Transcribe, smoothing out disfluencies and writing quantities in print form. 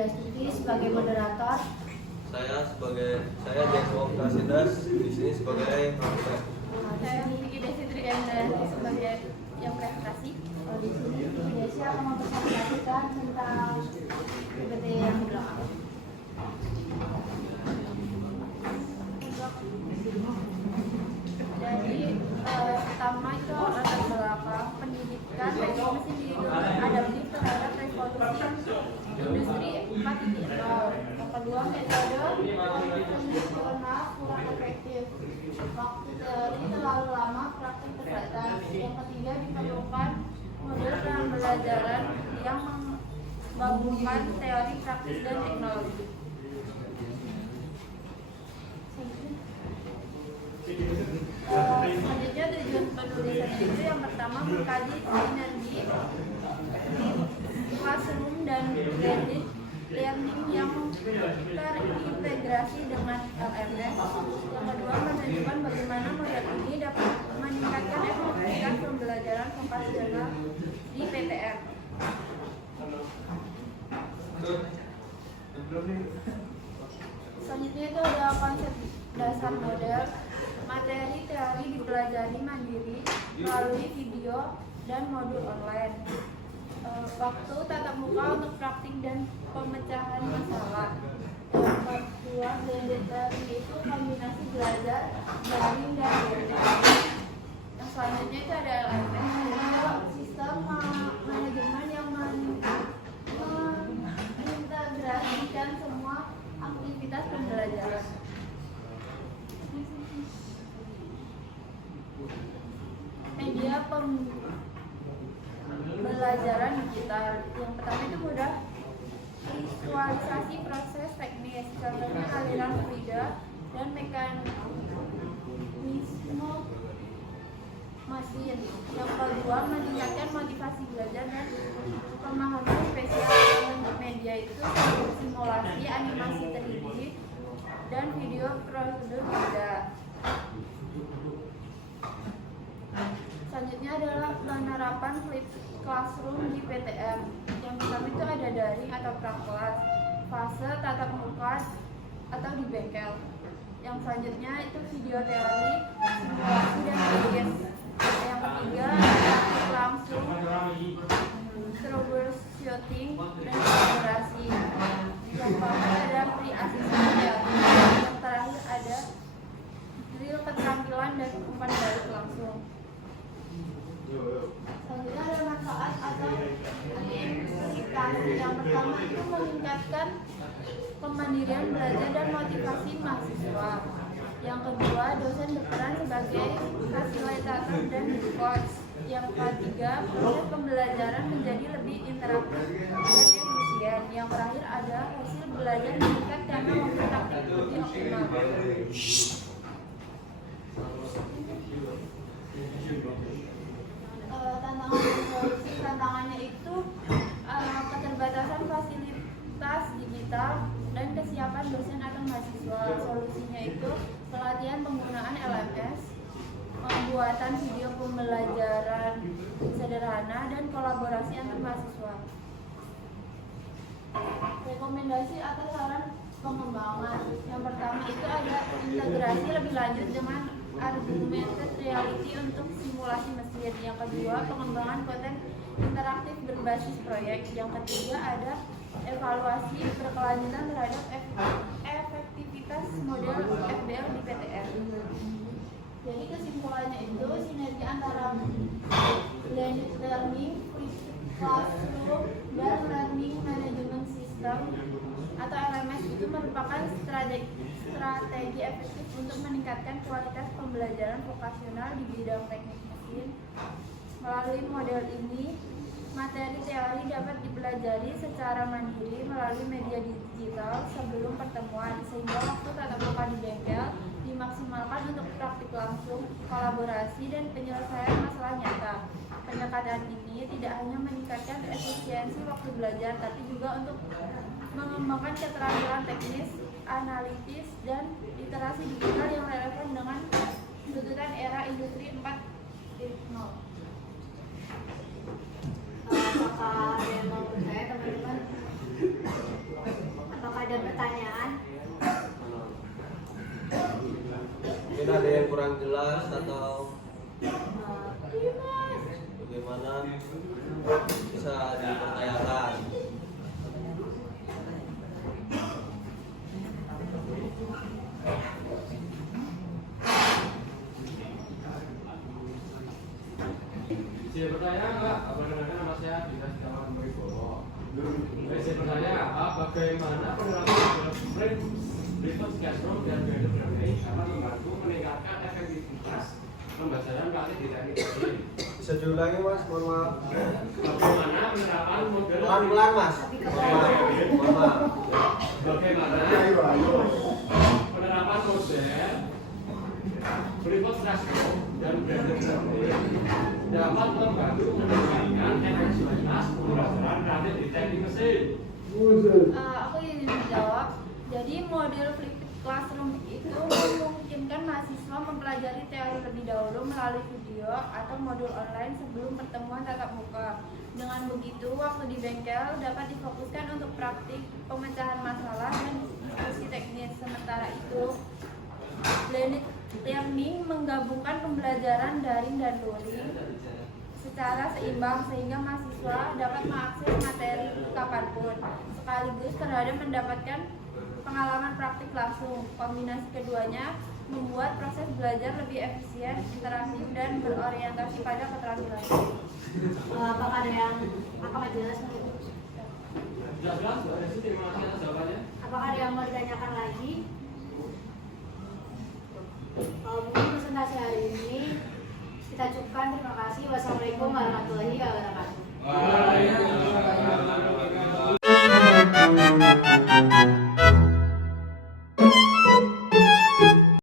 Widiastuti sebagai moderator. Saya Jacob Kasidas di sini sebagai pembicara. Saya Vicky Desitri sebagai yang presentasi. Di sini Desi akan mempresentasikan tentang PPT yang di belakang. Jadi pertama itu latar belakang pendidikan teknologi di adaptif terhadap revolusi industri 4.0. Yang kedua, metode konvensional kurang efektif. Waktu teori terlalu lama, praktik terbatas. Yang ketiga, diperlukan model pembelajaran yang menggabungkan teori, praktis, dan teknologi. Selanjutnya tujuan penulisan itu yang pertama mengkaji sinergi classroom dan blended learning yang terintegrasi dengan LMS. Yang kedua, menunjukkan bagaimana model ini dapat meningkatkan efektivitas pembelajaran vokasional di PTN. Selanjutnya itu ada konsep dasar model. Materi teori dipelajari mandiri melalui video dan modul online. Waktu tatap muka untuk praktik dan pemecahan masalah. Yang kedua, blended learning itu kombinasi belajar daring dan blended. Yang selanjutnya itu ada LMS, sistem manajemen yang mengintegrasikan semua aktivitas pembelajaran. Media pembelajaran digital. Yang pertama itu mudah visualisasi proses teknis, contohnya aliran fluida dan mekanisme mesin. Yang kedua, meningkatkan motivasi belajar dan pemahaman spesial. Untuk media itu simulasi, animasi 3D, dan video prosedur kerja. Selanjutnya adalah penerapan flipped classroom di PTN. Yang pertama itu ada daring atau prakelas, fase tatap muka atau di bengkel. Yang selanjutnya itu video teori, simulasi dan quiz. Yang ketiga praktik langsung, troubleshooting dan kolaborasi. Yang keempat ada pre-assessment. Yang terakhir ada drill keterampilan dan umpan balik langsung. Selanjutnya ada manfaat atau implikasi. Yang pertama itu meningkatkan kemandirian belajar dan motivasi mahasiswa. Yang kedua, dosen berperan sebagai fasilitator dan coach. Yang ketiga, proses pembelajaran menjadi lebih interaktif dan efisien. Yang terakhir ada hasil belajar meningkat karena waktu praktik lebih optimal. Tantangannya itu keterbatasan fasilitas digital dan kesiapan dosen atau mahasiswa. Solusinya itu pelatihan penggunaan LMS, pembuatan video pembelajaran sederhana, dan kolaborasi antar mahasiswa. Rekomendasi atau saran pengembangan. Yang pertama itu ada integrasi lebih lanjut dengan augmented reality untuk simulasi mesin. Yang kedua, pengembangan konten interaktif berbasis proyek. Yang ketiga ada evaluasi berkelanjutan terhadap efektivitas model FBL di PTN. Jadi kesimpulannya itu sinergi antara blended learning, classroom, dan learning management system atau LMS itu merupakan strategi efektif untuk meningkatkan kualitas pembelajaran vokasional di bidang teknik mesin. Melalui model ini, materi teori dapat dipelajari secara mandiri melalui media digital sebelum pertemuan, sehingga waktu tatap muka di bengkel dimaksimalkan untuk praktik langsung, kolaborasi, dan penyelesaian masalah nyata. Pendekatan ini tidak hanya meningkatkan efisiensi waktu belajar, tapi juga untuk mengembangkan keterampilan teknis, analitis, dan literasi digital yang relevan dengan tuntutan era industri 4.0. Apakah ada yang mau percaya teman-teman? Mungkin ada yang kurang jelas atau bagaimana bisa dipertanyakan. Saya bertanya Pak, perkenalkan nama saya Dinas Cawan Wibowo. Saya bertanya bagaimana penerapan sprint Research Classroom dan Guided Learning akan membantu meningkatkan efektivitas pembelajaran praktik di teknik mesin. Bisa diulangi Mas, mohon maaf. Bagaimana penerapan model Pelan-pelan Mas. Mohon maaf. Bagaimana penerapan model Research Classroom dan Guided Learning dapat membantu meningkatkan efektivitas pembelajaran praktik di teknik mesin. Aku ingin menjawab. Jadi model flipped classroom itu memungkinkan mahasiswa mempelajari teori lebih dahulu melalui video atau modul online sebelum pertemuan tatap muka. Dengan begitu, waktu di bengkel dapat difokuskan untuk praktik pemecahan masalah dan diskusi teknis. Sementara itu, blended learning menggabungkan pembelajaran daring dan luring secara seimbang sehingga mahasiswa dapat mengakses materi kapanpun sekaligus terhadap mendapatkan pengalaman praktik langsung. Kombinasi keduanya membuat proses belajar lebih efisien, interaktif, dan berorientasi pada keterampilan. Apakah ada yang jelas? Jelas, terima kasih atas jawabannya. Apakah ada yang mau ditanyakan lagi? Mungkin presentasi hari ini kita cukupkan. Terima kasih. Wassalamualaikum warahmatullahi wabarakatuh. Waalaikumsalam.